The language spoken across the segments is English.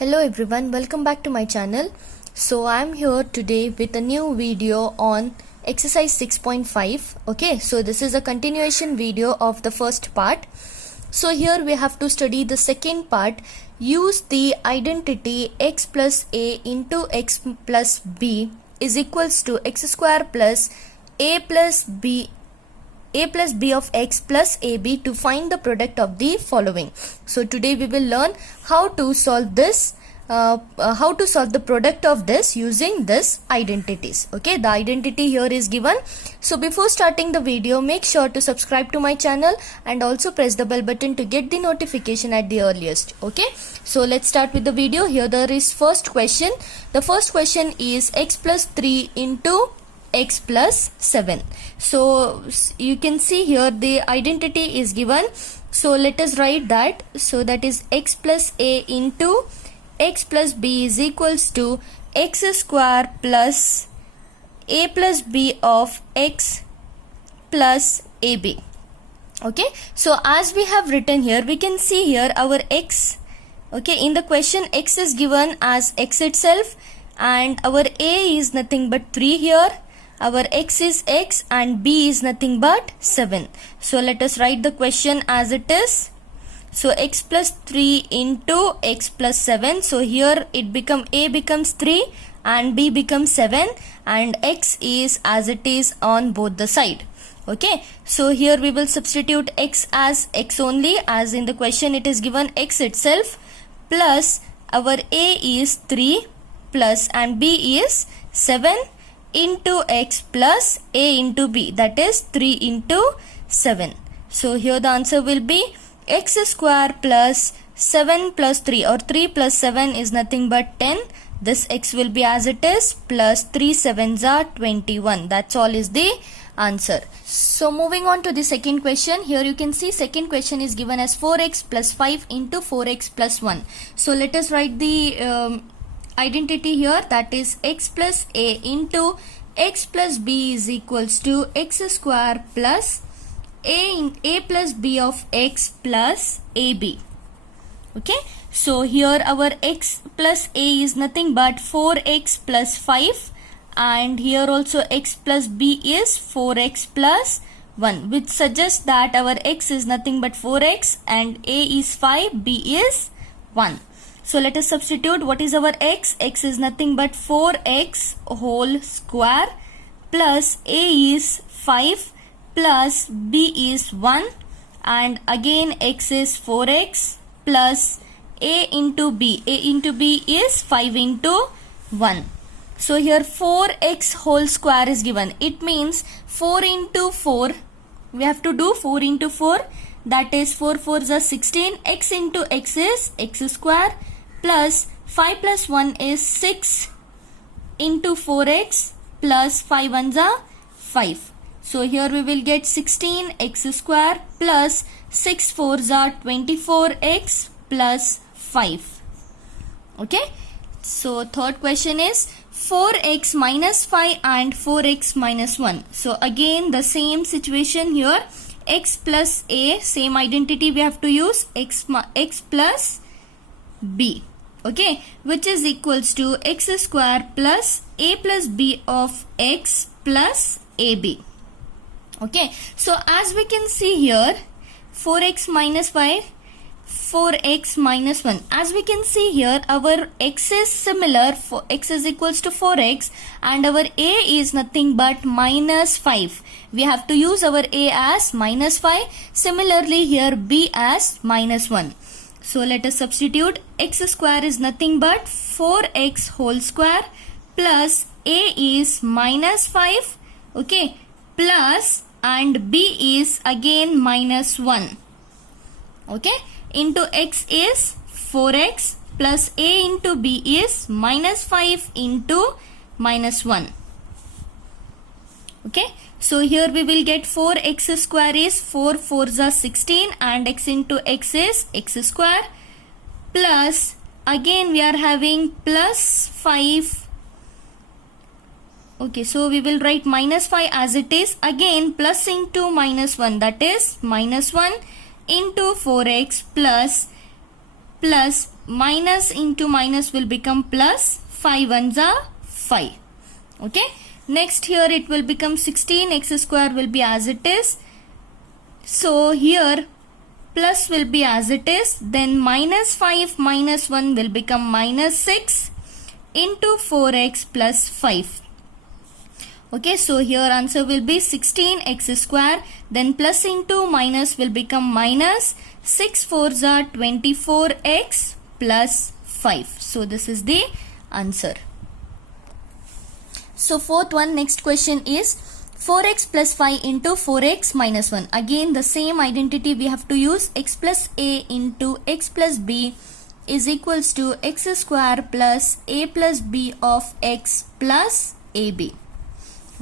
Hello everyone, welcome back to my channel. So I'm here today with a new video on exercise 6.5. Okay, so this is a continuation video of the first part. So here we have to study the second part. Use the identity x plus a into x plus b is equals to x square plus a plus b of x plus ab to find the product of the following. So today we will learn how to solve this, how to solve the product of this using this identities. Okay, the identity here is given. So before starting the video, make sure to subscribe to my channel and also press the bell button to get the notification at the earliest. Okay, so let's start with the video. Here there is first question. The first question is x plus 3 into x plus 7. So you can see here the identity is given. So let us write that. So that is x plus a into x plus b is equals to x square plus a plus b of x plus ab. Okay, so as we have written here, we can see here our x. Okay, in the question x is given as x itself and our a is nothing but 3 here. Our x is x and b is nothing but 7. So let us write the question as it is. So x plus 3 into x plus 7. So here it become a becomes 3 and b becomes 7 and x is as it is on both the side. Okay, so here we will substitute x as x only, as in the question it is given x itself, plus our a is 3 plus and b is 7 into x plus a into b, that is 3 into 7. So here the answer will be x square plus 7 plus 3, or 3 plus 7 is nothing but 10. This x will be as it is, plus 3 7s are 21. That's all is the answer. So moving on to the second question. Here you can see second question is given as 4x plus 5 into 4x plus 1. So let us write the identity here, that is x plus a into x plus b is equals to x square plus a plus b of x plus ab. Okay, so here our x plus a is nothing but 4x plus 5 and here also x plus b is 4x plus 1, which suggests that our x is nothing but 4x and a is 5, b is 1. So let us substitute. What is our x? X is nothing but 4x whole square plus a is 5 plus b is 1 and again x is 4x plus a into b. A into b is 5 into 1. So here 4x whole square is given. It means 4 into 4. We have to do 4 into 4. That is 4 4s are 16. X into x is x square plus 5 plus 1 is 6 into 4x plus 5 1s are 5. So here we will get 16 x square plus 6 4s are 24x plus 5. Okay. So third question is 4x minus 5 and 4x minus 1. So again the same situation here. X plus a, same identity we have to use, x plus b. Okay, which is equals to x square plus a plus b of x plus ab. Okay, so as we can see here, 4x minus 5, 4x minus 1. As we can see here, our x is similar, for x is equals to 4x and our a is nothing but minus 5. We have to use our a as minus 5. Similarly here b as minus 1. So let us substitute. X square is nothing but 4x whole square plus a is minus 5, okay, plus and b is again minus 1, okay, into x is 4x plus a into b is minus 5 into minus 1. Okay, so here we will get 4x square is 4 4s are 16 and x into x is x square plus again we are having plus 5. Okay, so we will write minus 5 as it is, again plus into minus 1, that is minus 1 into 4x plus plus minus into minus will become plus, 5 ones are 5. Okay, next here it will become 16x square will be as it is. So here plus will be as it is, then minus 5 minus 1 will become minus 6 into 4x plus 5. Okay, so here answer will be 16x square, then plus into minus will become minus, 6 4s are 24x plus 5. So this is the answer. So fourth one, next question is 4x plus 5 into 4x minus 1. Again the same identity we have to use. X plus a into x plus b is equals to x square plus a plus b of x plus ab.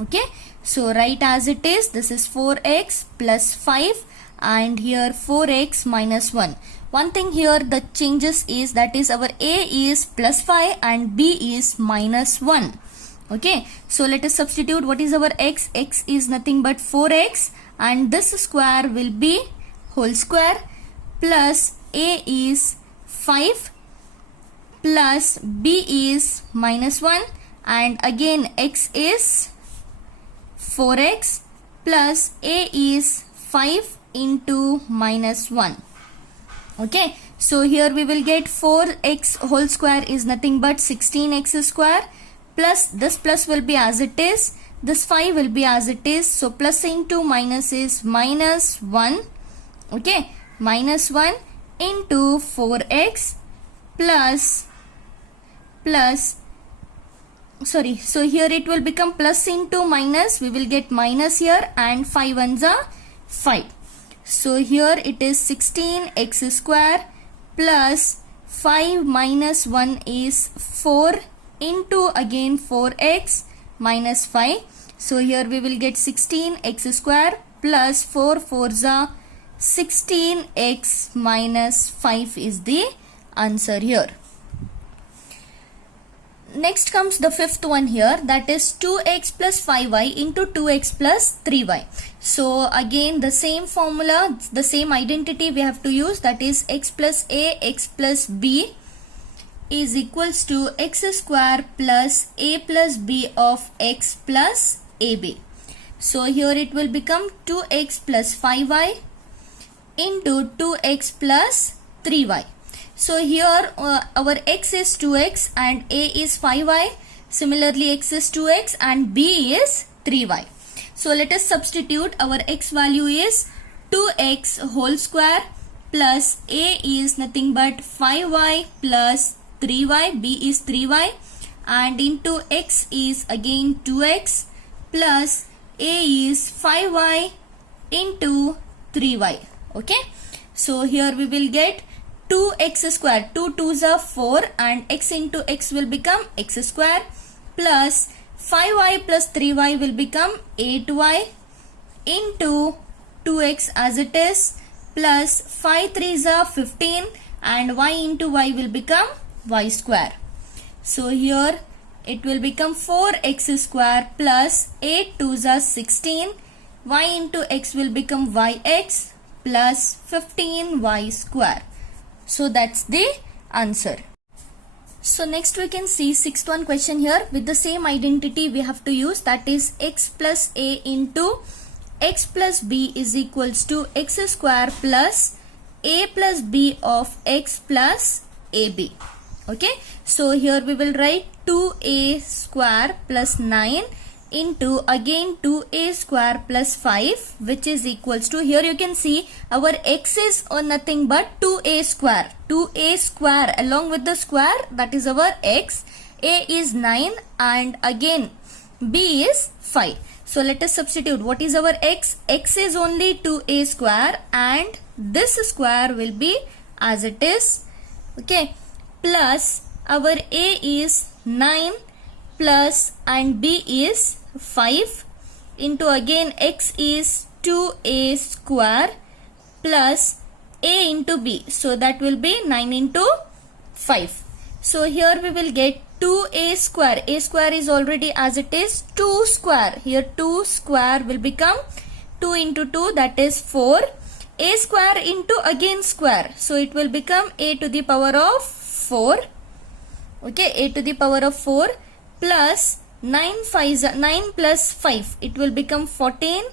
Okay, so write as it is. This is 4x plus 5 and here 4x minus 1. One thing here the changes is, that is our a is plus 5 and b is minus 1. Okay, so let us substitute. What is our x? X is nothing but 4x and this square will be whole square, plus a is 5 plus b is minus 1 and again x is 4x plus a is 5 into minus 1. Okay, so here we will get 4x whole square is nothing but 16x square, plus this plus will be as it is, this 5 will be as it is, so plus into minus is minus 1. Okay, minus 1 into 4x so here it will become plus into minus, we will get minus here and 5 ones are 5. So here it is 16x square plus 5 minus 1 is 4 into again 4x minus 5. So here we will get 16x square plus 4 4s are 16x minus 5 is the answer here. Next comes the fifth one here, that is 2x plus 5y into 2x plus 3y. So again the same formula, the same identity we have to use, that is x plus a, x plus b is equals to x square plus a plus b of x plus ab. So here it will become 2x plus 5y into 2x plus 3y. So here our x is 2x and a is 5y. Similarly x is 2x and b is 3y. So let us substitute. Our x value is 2x whole square plus a is nothing but 5y plus 3y, b is 3y and into x is again 2x plus a is 5y into 3y. Okay, so here we will get 2x square, 2 2s are 4 and x into x will become x square plus 5y plus 3y will become 8y into 2x as it is plus 5 3s are 15 and y into y will become y square. So here it will become 4x square plus 8 2s are 16, y into x will become yx plus 15y square. So that's the answer. So next we can see sixth one question here. With the same identity we have to use, that is x plus a into x plus b is equals to x square plus a plus b of x plus ab. Okay, so here we will write 2a square plus 9 into again 2a square plus 5, which is equals to, here you can see our x is nothing but 2a square. 2a square along with the square, that is our x. A is 9 and again b is 5. So let us substitute. What is our x? X is only 2a square and this square will be as it is. Okay, plus our a is 9 plus and b is 5 into again x is 2a square plus a into b. So that will be 9 into 5. So here we will get 2a square. A square is already as it is 2 square. Here 2 square will become 2 into 2, that is 4. a square into again square. So it will become a to the power of 4. Okay, a to the power of 4 plus 9 plus 5. It will become 14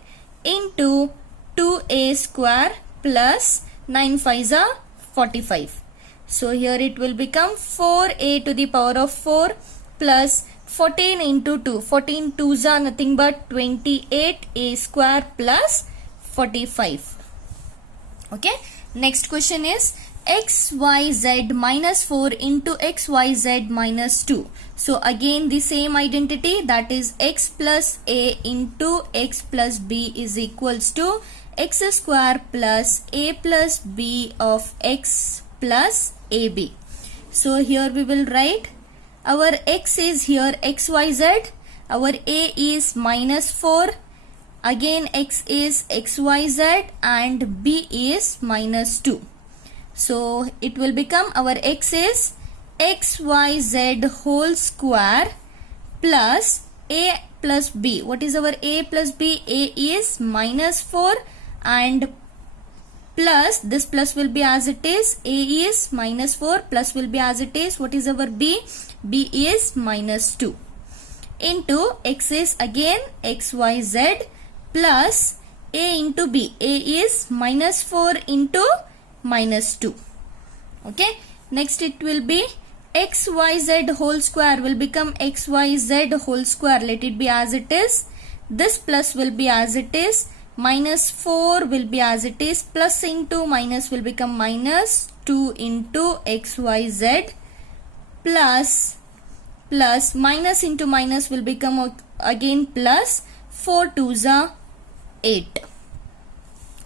into 2a square plus 9 5s are 45. So here it will become 4a to the power of 4 plus 14 into 2. 14 2s are nothing but 28a square plus 45. Okay. Next question is xyz minus 4 into xyz minus 2. So again the same identity, that is x plus a into x plus b is equals to x square plus a plus b of x plus ab. So here we will write our x is here xyz, our a is minus 4, again x is xyz and b is minus 2. So it will become our x is xyz whole square plus a plus b. What is our a plus b? A is minus 4 and plus, this plus will be as it is, a is minus 4, plus will be as it is. What is our b? B is minus 2 into x is again xyz plus a into b. A is minus 4 into minus 2. Okay. Next it will be xyz whole square will become xyz whole square. Let it be as it is. This plus will be as it is. Minus 4 will be as it is. Plus into minus will become minus 2 into xyz plus minus into minus will become again plus 4 2s are 8.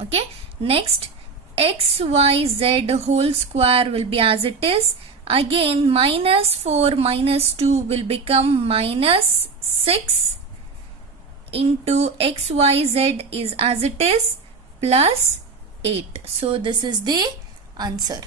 Okay. Next xyz whole square will be as it is. Again minus 4 minus 2 will become minus 6 into xyz is as it is plus 8. So this is the answer.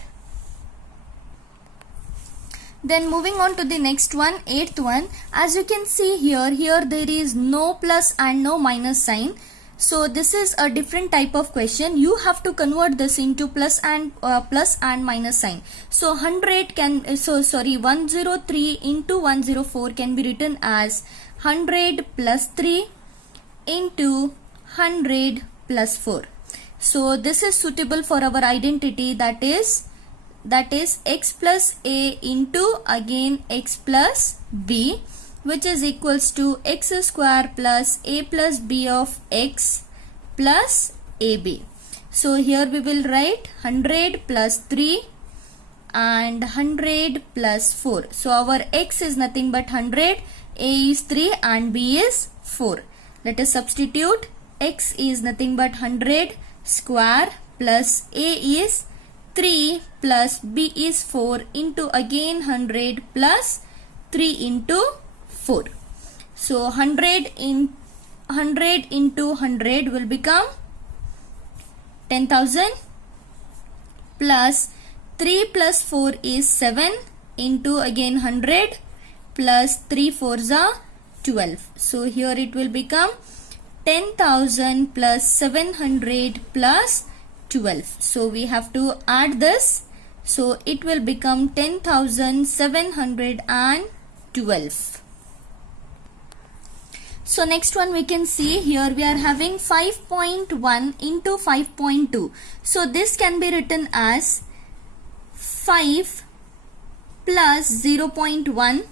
Then moving on to the next one, 8th one. As you can see here there is no plus and no minus sign. So this is a different type of question. You have to convert this into plus and minus sign. So 103 into 104 can be written as 100 plus 3 into 100 plus 4. So this is suitable for our identity, that is x plus a into again x plus b, which is equals to x square plus a plus b of x plus ab. So here we will write 100 plus 3 and 100 plus 4. So our x is nothing but 100, a is 3 and b is 4. Let us substitute. X is nothing but 100 square plus a is 3 plus b is 4 into again 100 plus 3 into 4. So 100 into 100 will become 10,000 plus 3 plus 4 is 7 into again 100 plus 3 4s are 12. So here it will become 10,000 plus 700 plus 12. So we have to add this. So it will become 10,712. So next one we can see here we are having 5.1 into 5.2. So this can be written as 5 plus 0.1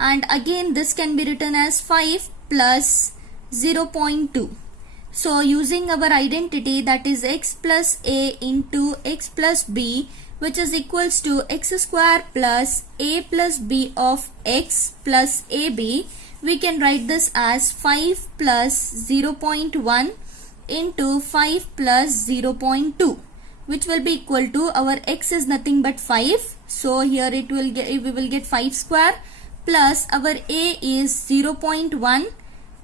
and again this can be written as 5 plus 0.2. So using our identity, that is x plus a into x plus b, which is equals to x square plus a plus b of x plus ab, we can write this as 5 plus 0.1 into 5 plus 0.2, which will be equal to our x is nothing but 5. So here we will get 5 square plus our a is 0.1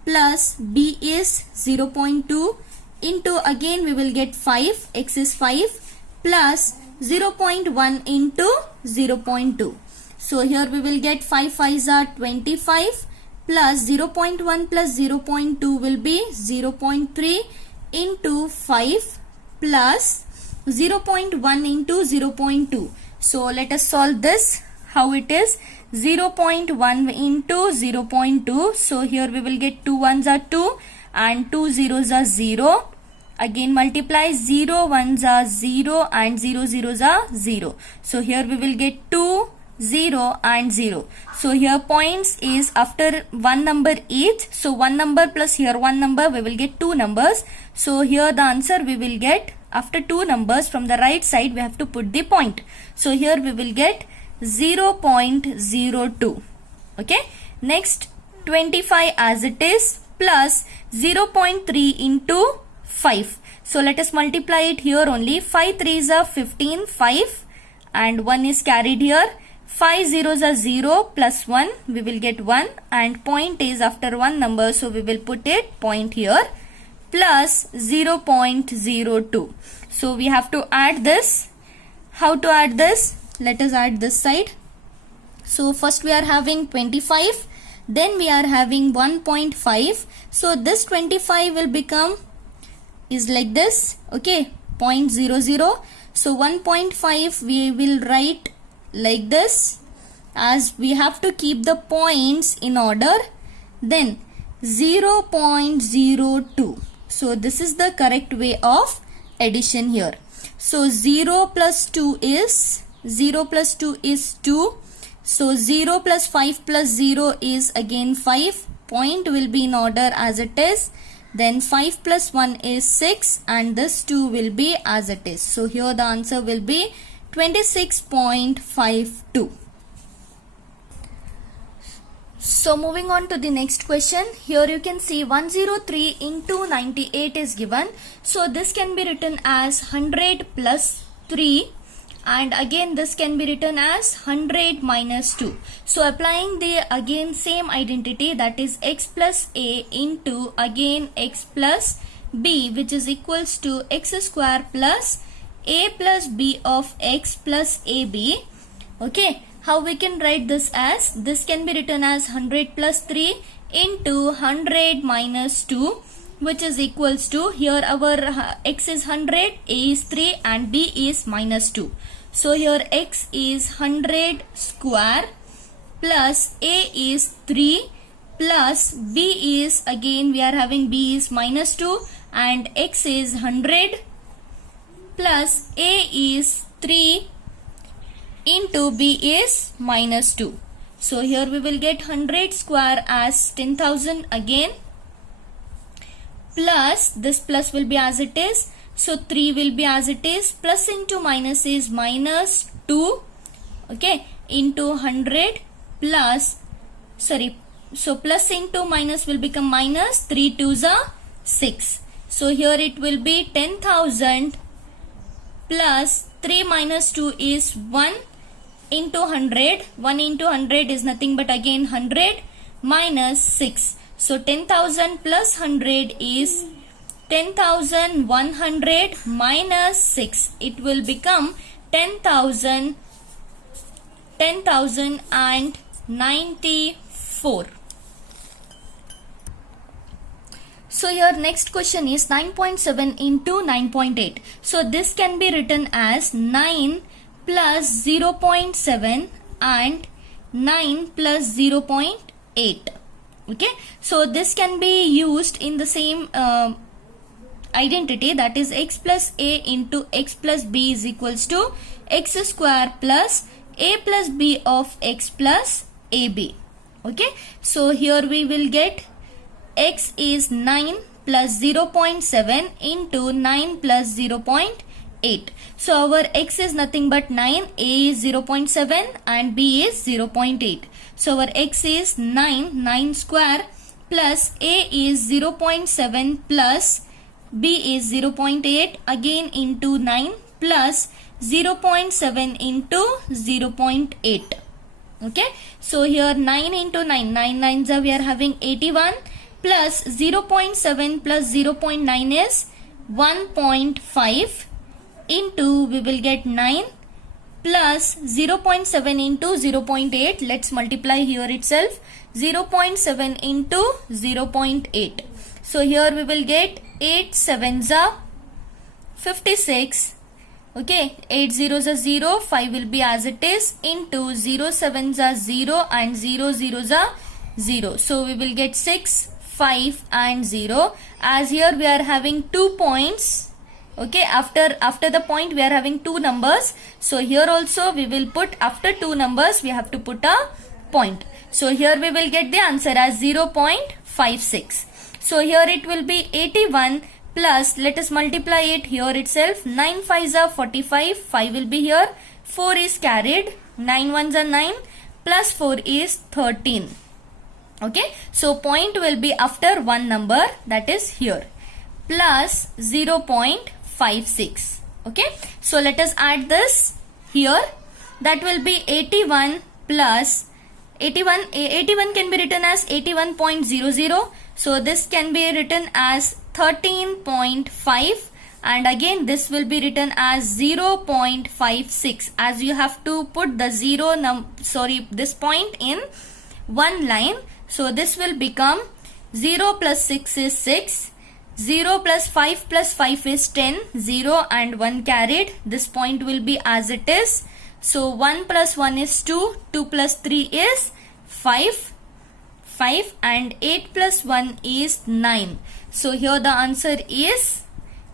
plus b is 0.2 into again we will get 5, x is 5 plus 0.1 into 0.2. So here we will get 5 5s are 25 plus 0.1 plus 0.2 will be 0.3 into 5 plus 0.1 into 0.2. So let us solve this. How it is? 0.1 into 0.2. So here we will get 2 ones are 2 and 2 zeros are 0. Again multiply, 0 ones are 0 and 0 zeros are 0. So here we will get 2, 0 and 0. So here points is after one number each. So one number plus here one number, we will get two numbers. So here the answer we will get after two numbers from the right side we have to put the point. So here we will get 0.02. Okay. Next 25 as it is plus 0.3 into 5. So let us multiply it here only. 5 3s are 15, 5 and 1 is carried here. 5 zeros are 0 plus 1, we will get 1 and point is after one number, so we will put it point here plus 0.02. So we have to add this. How to add this? Let us add this side. So first we are having 25, then we are having 1.5. So this 25 will become is like this, okay, 0.00. So 1.5 we will write like this, as we have to keep the points in order. Then 0.02. So this is the correct way of addition here. So 0 plus 2 is 2. So 0 plus 5 plus 0 is again 5. Point will be in order as it is. Then 5 plus 1 is 6 and this 2 will be as it is. So here the answer will be 26.52. So moving on to the next question. Here you can see 103 into 98 is given. So this can be written as 100 plus 3. And again this can be written as 100 minus 2. So applying the again same identity, that is x plus a into again x plus b, which is equals to x square plus a plus b of x plus ab. Okay, how we can write this as? This can be written as 100 plus 3 into 100 minus 2, which is equals to, here our x is 100, a is 3 and b is minus 2. So here x is 100 square plus a is 3 plus b is, again we are having b is minus 2 and x is 100 plus a is 3 into b is minus 2. So here we will get 100 square as 10,000 again, plus this plus will be as it is. So 3 will be as it is, plus into minus is minus 2, okay, into 100 plus, sorry, so plus into minus will become minus, 3 2s are 6. So here it will be 10,000 plus 3 minus 2 is 1 into 100. 1 into 100 is nothing but again 100 minus 6. So 10,000 plus 100 is 10,100 minus 6. It will become 10,094. So your next question is 9.7 into 9.8. So this can be written as 9 plus 0.7 and 9 plus 0.8. Okay, so this can be used in the same identity, that is x plus a into x plus b is equals to x square plus a plus b of x plus ab. Okay, so here we will get x is 9 plus 0.7 into 9 plus 0.8. So our x is nothing but 9, a is 0.7 and b is 0.8. So our x is 9 square plus a is 0.7 plus b is 0.8 again into 9 plus 0.7 into 0.8. Okay, so here 9 into 9 9s are, we are having 81 plus 0.7 plus 0.9 is 1.5 into, we will get 9 plus 0.7 into 0.8. Let's multiply here itself, 0.7 into 0.8. So here we will get 8 7s are 56. Okay, 8 zeros are 0, 5 will be as it is, into 0 sevens are 0 and 0 zeros are 0. So we will get 6, 5 and 0. As here we are having 2 points. Okay, after the point we are having 2 numbers. So here also we will put, after 2 numbers we have to put a point. So here we will get the answer as 0.56. So here it will be 81 plus, let us multiply it here itself. 9 5s are 45, 5 will be here, 4 is carried, 9 1s are 9, plus 4 is 13. Okay, so point will be after one number, that is here, plus 0.56. Okay, so let us add this here. That will be 81 plus 81 can be written as 81.00. So this can be written as 13.5, and again this will be written as 0.56, as you have to put the this point in one line. So this will become 0 plus 6 is 6, 0 plus 5 is 10, 0 and 1 carried. This point will be as it is. So 1 plus 1 is 2, 2 plus 3 is 5, and 8 plus 1 is 9. So here the answer is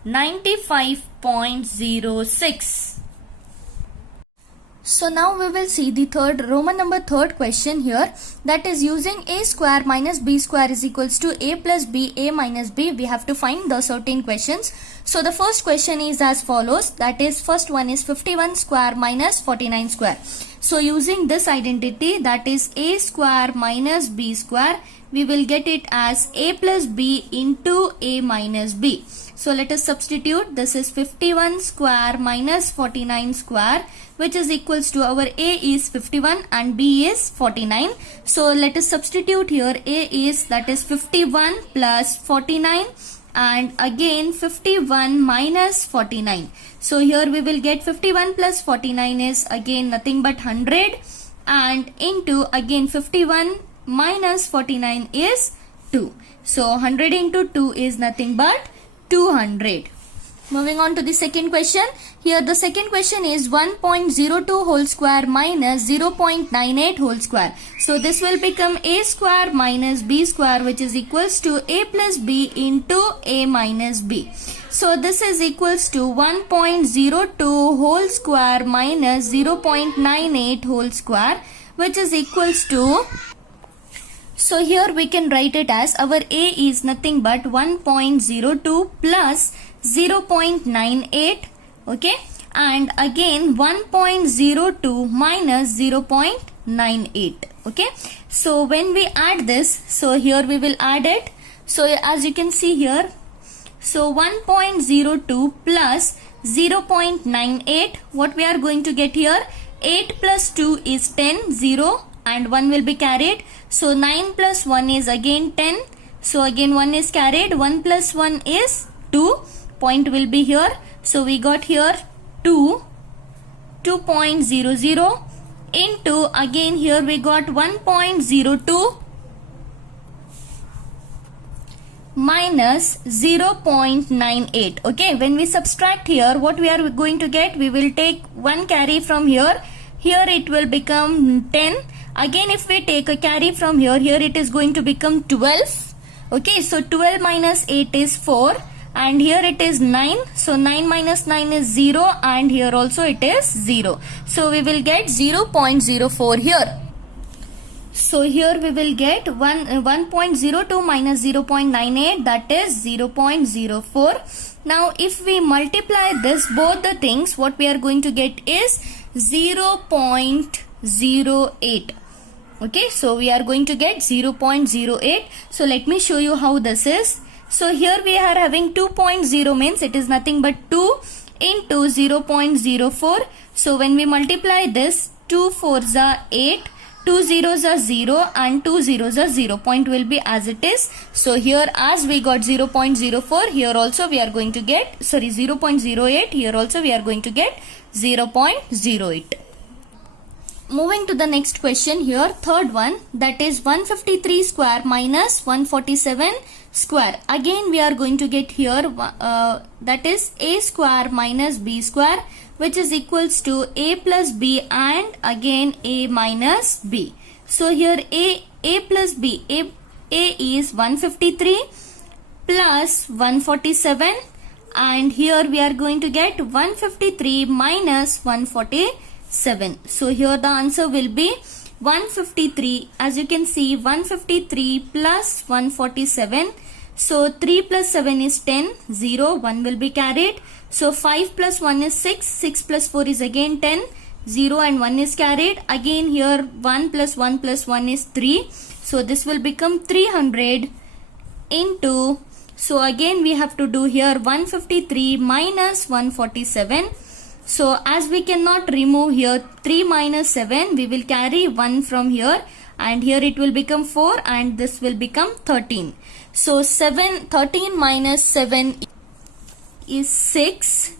95.06. So now we will see the Roman number third question here, that is using a square minus b square is equals to a plus b, a minus b. We have to find the certain questions. So the first question is as follows, that is first one is 51 square minus 49 square. So using this identity, that is a square minus b square, we will get it as a plus b into a minus b. So let us substitute. This is 51 square minus 49 square, which is equals to our a is 51 and b is 49. So let us substitute here. A is, that is 51 plus 49, and again 51 minus 49. So here we will get 51 plus 49 is again nothing but 100, and into again 51 minus 49 is 2. So 100 into 2 is nothing but 200. Moving on to the second question. Here the second question is 1.02 whole square minus 0.98 whole square. So this will become a square minus b square, which is equals to a plus b into a minus b. So this is equals to 1.02 whole square minus 0.98 whole square, which is equals to, so here we can write it as our a is nothing but 1.02 plus 0.98, okay, and again 1.02 minus 0.98, okay. So when we add this, so here we will add it. So as you can see here, so 1.02 plus 0.98, what we are going to get here, 8 plus 2 is 10, 0 and 1 will be carried. So 9 plus 1 is again 10. So again 1 is carried. 1 plus 1 is 2. Point will be here. So we got here 2.00 into, again here we got 1.02 minus 0.98. Okay, when we subtract here, what we are going to get, we will take one carry from here. Here it will become 10. Again if we take a carry from here, here it is going to become 12. Okay, so 12 minus 8 is 4. And here it is 9. So 9 minus 9 is 0, and here also it is 0. So we will get 0.04 here. So here we will get 1.02 minus 0.98, that is 0.04. Now if we multiply this, both the things, what we are going to get is 0.08. Okay, so we are going to get 0.08. So let me show you how this is. So here we are having 2.0 means it is nothing but 2 into 0.04. So when we multiply this, 2 4s are 8, 2 zeros are 0 and 2 zeros are 0. Point will be as it is. So here as we got 0.04, here also we are going to get, 0.08, here also we are going to get 0.08. moving to the next question here, third one, that is 153 square minus 147 square. Again we are going to get here that is a square minus b square, which is equals to a plus b and again a minus b. So here a plus b, a is 153 plus 147, and here we are going to get 153 minus 147. So here the answer will be 153. As you can see, 153 plus 147. So 3 plus 7 is 10, 0, 1 will be carried. So 5 plus 1 is 6, 6 plus 4 is again 10, 0 and 1 is carried. Again here 1 plus 1 plus 1 is 3. So this will become 300 into, so again we have to do here 153 minus 147. So as we cannot remove here 3 minus 7, we will carry 1 from here, and here it will become 4 and this will become 13. So 13 minus 7 is 6.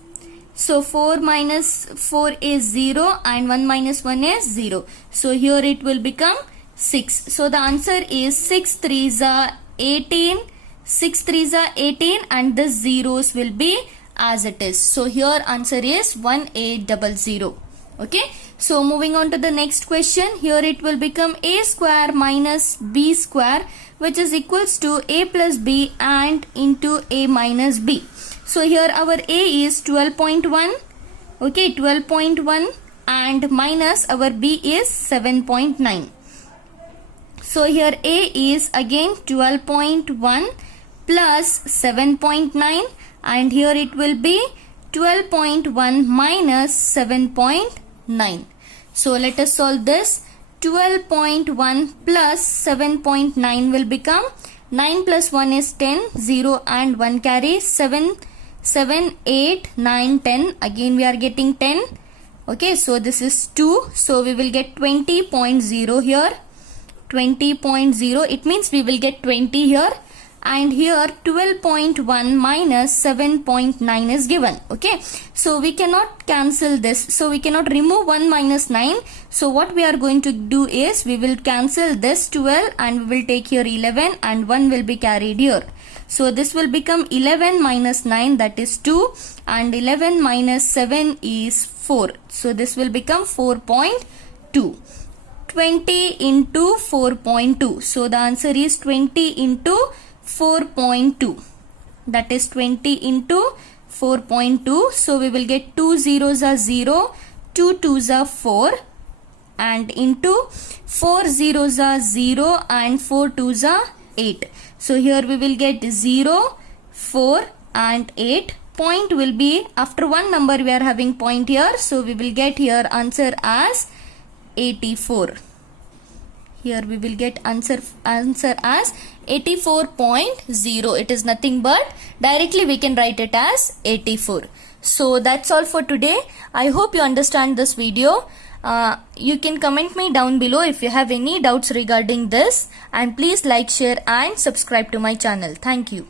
So 4 minus 4 is 0 and 1 minus 1 is 0. So here it will become 6. So the answer is 6 3s are 18. 6 3s are 18 and the zeros will be as it is. So here answer is 1800. Okay. So moving on to the next question. Here it will become a square minus b square, which is equals to a plus b and into a minus b. So here our a is 12.1. Okay, 12.1 and minus our b is 7.9. So here a is again 12.1 plus 7.9, and here it will be 12.1 minus 7.9. So let us solve this. 12.1 plus 7.9 will become 9 plus 1 is 10, 0 and 1 carry 7, 8, 9, 10. Again we are getting 10. Okay, so this is 2. So we will get 20.0 here. 20.0, it means we will get 20 here, and here 12.1 minus 7.9 is given. Okay, so we cannot cancel this, so we cannot remove 1 minus 9. So what we are going to do is we will cancel this 12 and we will take here 11 and 1 will be carried here. So this will become 11 minus 9, that is 2, and 11 minus 7 is 4. So this will become 4.2. 20 into 4.2. So the answer is 20 into 4.2. That is 20 into 4.2. So we will get 2 zeros are 0, 2 twos are 4, and into 4 zeros are 0 and 4 twos are 8. So here we will get 0, 4 and 8. Point will be after one number we are having point here. So we will get here answer as 84. Here we will get answer as 84.0. It is nothing but directly we can write it as 84. So that's all for today. I hope you understand this video. You can comment me down below if you have any doubts regarding this, and please like, share and subscribe to my channel. Thank you.